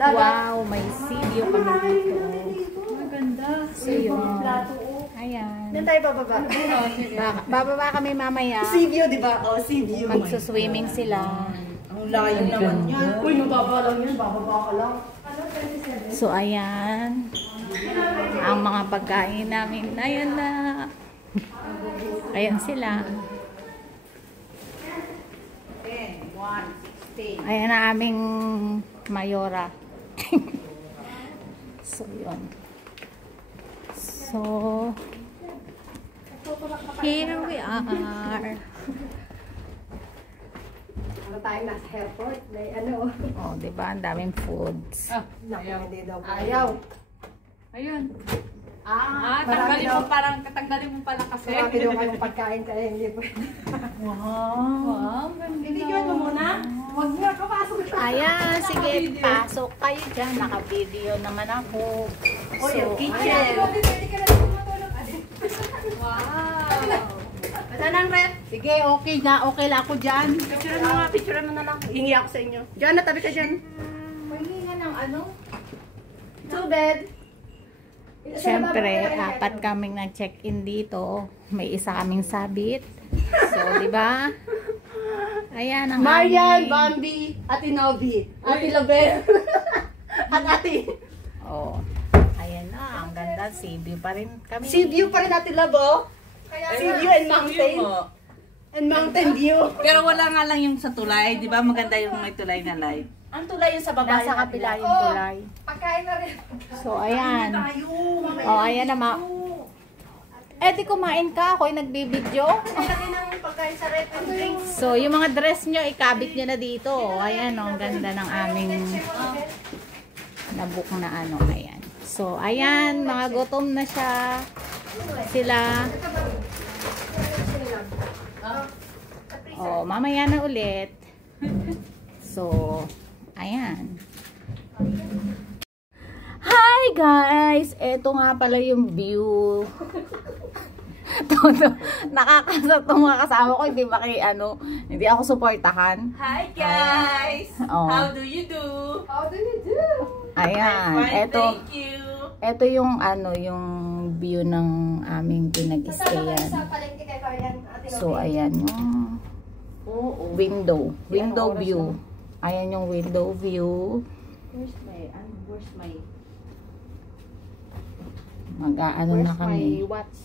Wow, may sea view kami dito. Maganda. So yun. Ayan. Doon tayo bababa. Bababa kami mamaya. Sea view, di ba? Oh, sea view. Magsuswimming sila. Ang layo naman yan. Uy, mababa lang yan. Bababa ka lang. So ayan. Ang mga pagkain namin. Ayan na. Ayan sila. Ayan na aming mayora. So yun. So here we are. Ano tayo nasa airport? May ano? Oh, diba? Ang daming foods. Hindi daw. Ayaw. Ayun. Tanggalin mo parang katanggalin mo pala kasi. Marami daw kayong pagkain kaya hindi pwede. Wow. Bibigyan mo muna? Huwag nga, kapasok ka. Ayan, sige, pasok kayo dyan. Naka-video naman ako. So, kitchen. Wow. Basta nang red. sige, okay nga. Okay lang ako dyan. Picture mo na lang. Hingi ako sa inyo. Diyan, natabi ka dyan. Mahinga ng ano? Two bed. Siyempre, apat kaming nag-check-in dito. May isa kaming sabit. So, di ba? Ayan ang Marian, aming... Bambi, Ate Novi, Ate Label, at Ate. Oh, ayan na. Ang ganda. Sea view pa rin kami. Sea view pa rin Ate Labo. Sea view and mountain. And mountain view. Pero wala nga lang yung sa tulay, di ba? Maganda yung may tulay na light. Ang tulay yung sa baba. Nasa kapila yung tulay. Pagkain na rin. So, ayan. Oh, ayan na Eh, di kumain ka. Ako'y nagbibidyo. Laki ng pagkain sa rep and drinks. So, yung mga dress nyo, ikabit nyo na dito. Ayan, oh, ang ganda ng aming nabook na ano. Ayan. So, ayan, mga gutom na siya. Sila. Oh, mamaya na ulit. So, ayan. Hi guys! Ito nga pala yung view. Nakakasatong mga kasama ko, hindi ako suportahan. Hi guys! Oh. How do you do? How do you do? Ayan, Fine, ito. thank you. Ito yung yung view ng aming pinag-stayan. palengke kay Marian, Ate Novi. So, ayan yung window view. Ayan yung window view. Where's my Mag-aano na kami. watch?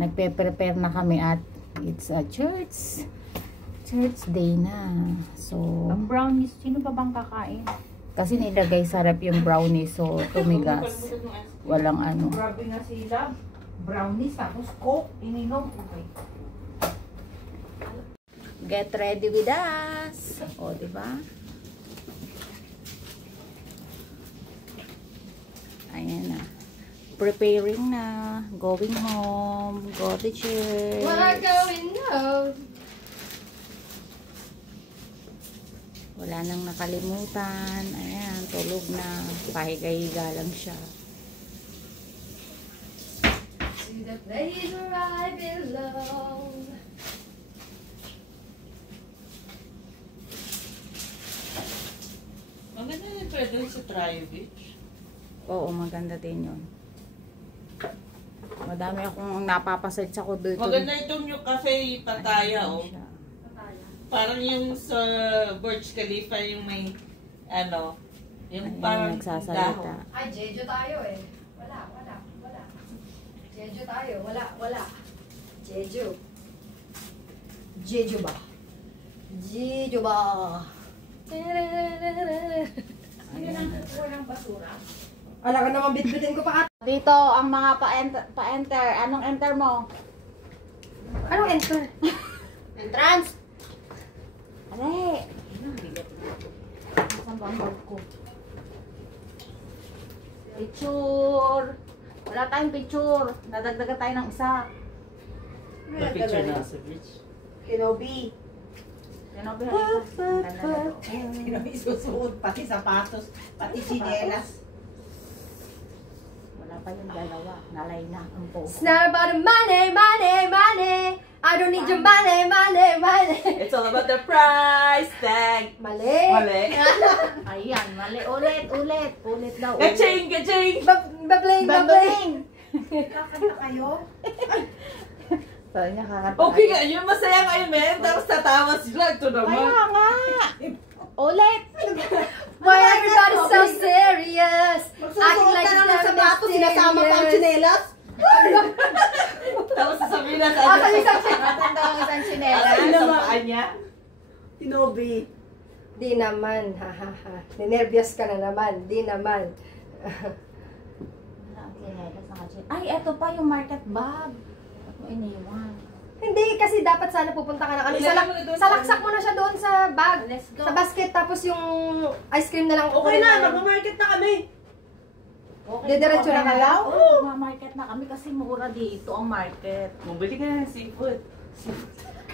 Nagpe-prepare na kami at it's a church day na. So, Ang brownies, sino ba bang kakain? kasi nilagay sa rep yung brownies, so tumigas. Walang ano. Grabe nga sila. Brownies, tapos coke, ininom. Okay. Get ready with us. O, diba? Ayan na. Preparing na. Going home. Go to church. We're going home. Wala nang nakalimutan. Ayan, tulog na. Pahiga-higa lang siya. To the place where I belong. Maganda yung pwede sa Trio Beach. Oo, maganda din yun. Madami akong napapasearch ako doon. Maganda itong yung cafe Pattaya, oh. Parang yung sa Burj Khalifa yung may, yung Ayun, parang nagsasalita. Ay, Jeju tayo eh. Wala. Jeju tayo. Wala. Jeju. Jeju ba? Ayan. Ala ka naman bitbitin ko pa. Dito, ang mga pa-enter. Anong enter mo? Anong enter? Entrance. Ale! Saan ba ang bag ko? Picture! Wala tayong picture. Nadagdagan tayo ng isa. May picture na sa beach. Kenobi. Sinobi ang isa. Ang ganda na to. Kinobi susuot, pati sapatos, pati sinelas. Wala pa yung dalawa. Nalay na ang po. It's not about the money. I don't need your money, money, money. It's all about the price tag. Mali. Mali. Ayan, mali. Ulit, ulit. Ulit daw. Gaching, gaching. Babling, babling. Babling. Kakanta kayo? Sabi niya kakanta. Okay nga, yun masaya kayo, men. Tapos tatawa sila. Ito naman. Kaya nga. Ulit. Why everybody's so serious? Acting like Magsusuot ka na ng it's sapatos, sinasama pa ang tsinelas. Tapos sasabihin na Ah, sa isang Matanda ang isang sinela. Sa paa niya. Tinobi. Di naman, ha ha ha. Ninervyos ka na naman, di naman. Ay, eto pa yung market bag. Ako iniwan. Hindi, kasi dapat sana pupunta ka na ano. Ilagay mo na doon sa- Salaksak mo na siya doon sa bag. Let's go. Sa basket, tapos yung ice cream na lang. Okay kukunin na, namin. mag-market na kami. Didiretso na ka lang? Oo, market na kami kasi mura dito ang market. Bumili ka na ng seafood.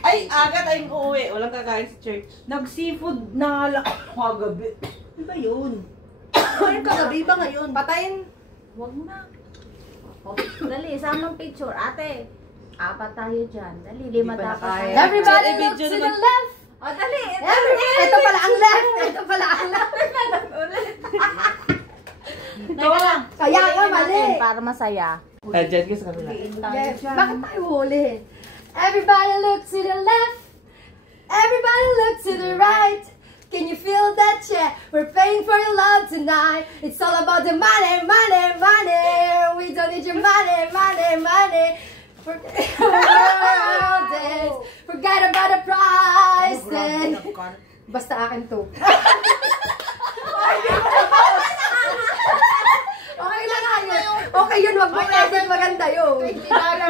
Ay, aga tayong uuwi. Walang kakain sa church. Nag-seafood na Kagabi. Ano ba yun? Ngayon kagabi ba ngayon? Patayin. Huwag na. Oh, dali, samang picture. Ate, apat tayo dyan. Dali, lima Hindi pa dapat nakaya. tayo. Everybody Video look to the naman. left. Oh, dali. Ito pala ang left. Ito pala ang left. Teka lang. Kaya nga, Ulitin mali. natin Para masaya. Diyan ka sa kabila. Yes. Bakit tayo huli? Everybody look to the left. Everybody look to the right. Can you feel that? Yeah, we're paying for your love tonight. It's all about the money, money, money. We don't need your money, money, money. Forget about the price. Then. Basta akin to. Okay lang kayo. Okay yun, wag mo edit, maganda yun. Ano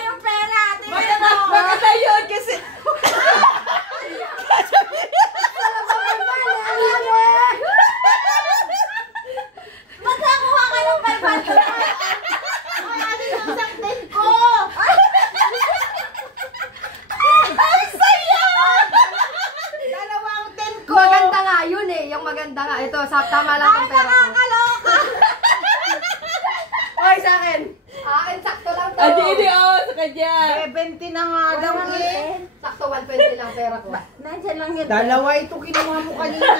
yung pera? Maganda yun kasi... Magkakuha ka ng 500. Ay, ano yung isang tin ko? Ang saya! Dalawang tin ko. Maganda nga yun eh, yung maganda nga. Ito, tama lang yung pera ko. Nakakaloka. Oy, sa akin. Akin, sakto lang to. Hindi, sa kanya. 70 na nga daw eh. Sakto, 120 lang pera ko. Nandiyan lang yun. Dalawa ito kinuha mo kanina.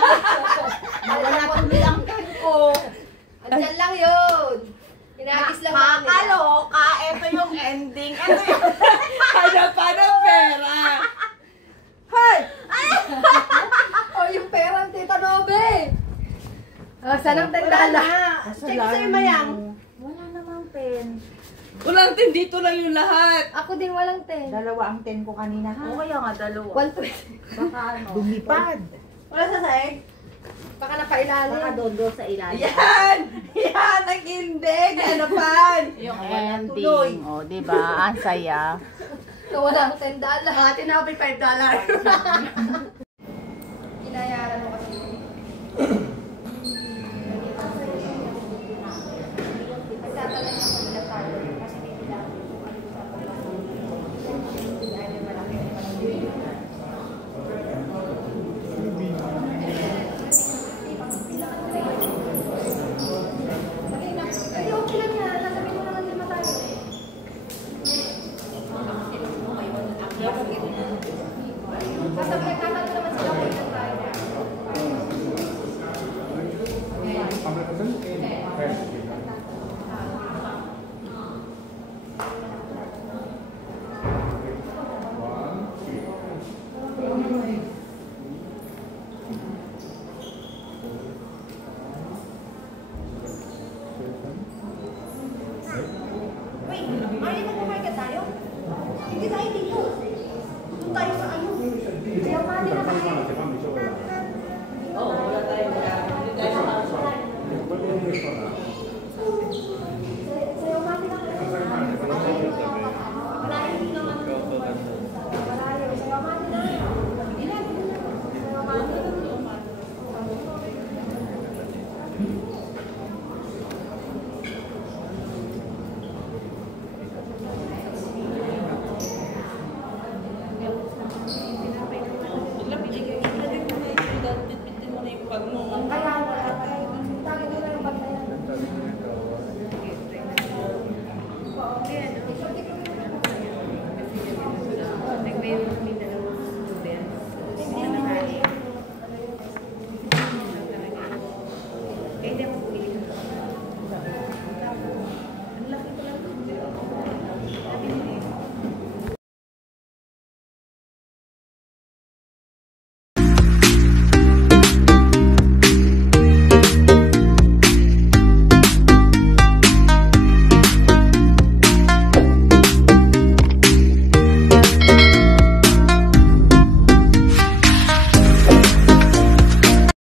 Nawala tuloy ang tin ko. Andyan lang yun. Hinagis lang namin. Nakakaloka. Ito yung ending. Ito yung... Hanap pa ng pera. Hoy! Oh, yung pera ng Tita Nobe. Saan ang tandala? Check sa'yo, Mayang. Wala namang pen. Walang tin, dito lang yung lahat. Ako din walang 10. Dalawa ang tin ko kanina, ha? O kaya nga dalawa. 120. Baka ano. Lumipad. Wala sa saig? Baka napailalim. Baka dodo sa ilalim. Yan! Yan ang hindi! Ganapan! Yung tuloy. ending. O, diba? Ang saya. Nawala ang $10. Tinapay $5. Inayaran mo kasi. Nagtatalay na kami na tayo. Kasi hindi nila kung ano sa pagkakas. Dahil malaki ang pagkakas. Ay, okay lang yan. Sasabihin mo naman lima tayo. Sasabihin naman naman sila kung ilan tayo. Wait, ay, mag-market tayo? Hindi tayo dito. Doon tayo sa ano? Ayaw ka nila tayo. Oo, wala tayong hindi tayo makakasama. Sayaw mati na kayo. Malayo din naman. Malayo. Sayaw mati na. Sayaw mati. Ilapit mo na yung bag mo.